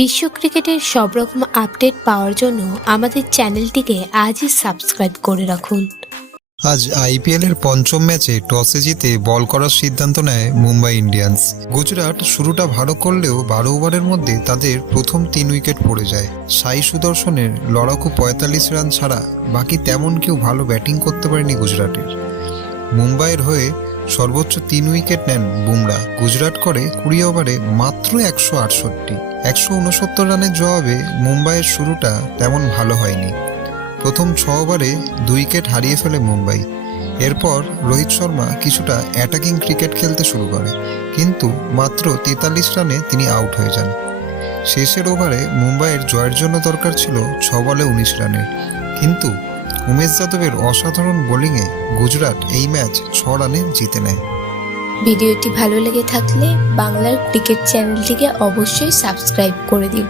বিশ্ব ক্রিকেটের সব রকম আপডেট পাওয়ার জন্য আমাদের চ্যানেলটিকে আজই সাবস্ক্রাইব করে রাখুন। আজ আইপিএলের পঞ্চম ম্যাচে টসে জিতে বল করার সিদ্ধান্ত নেয় মুম্বাই ইন্ডিয়ান্স। গুজরাট শুরুটা ভালো করলেও 12 ওভারের মধ্যে তাদের প্রথম 3 উইকেট পড়ে যায়। সাই সুদর্শনের লড়াকু 45 রান ছাড়া বাকি তেমন কেউ ভালো ব্যাটিং করতে পারেনি গুজরাটের। মুম্বাইয়ের হয়ে সর্বোচ্চ 3 উইকেট নেন বুমরা। গুজরাট করে 20 ওভারে মাত্র 168 রানের জবাবে মুম্বাইয়ের শুরুটা তেমন ভালো হয়নি। প্রথম 6 ওভারে 2 উইকেট হারিয়ে ফেলে মুম্বাই। এরপর রোহিত শর্মা কিছুটা অ্যাটাকিং ক্রিকেট খেলতে শুরু করে, কিন্তু মাত্র 43 রানে তিনি আউট হয়ে যান। শেষের ওভারে মুম্বাইয়ের জয়ের জন্য দরকার ছিল 6 বলে 19 রানের, কিন্তু উমেশ যাদবের অসাধারণ বোলিংয়ে গুজরাট এই ম্যাচ 6 রানে জিতে নেয়। ভিডিওটি ভালো লেগে থাকলে বাংলার ক্রিকেট চ্যানেলটিকে অবশ্যই সাবস্ক্রাইব করে দিন।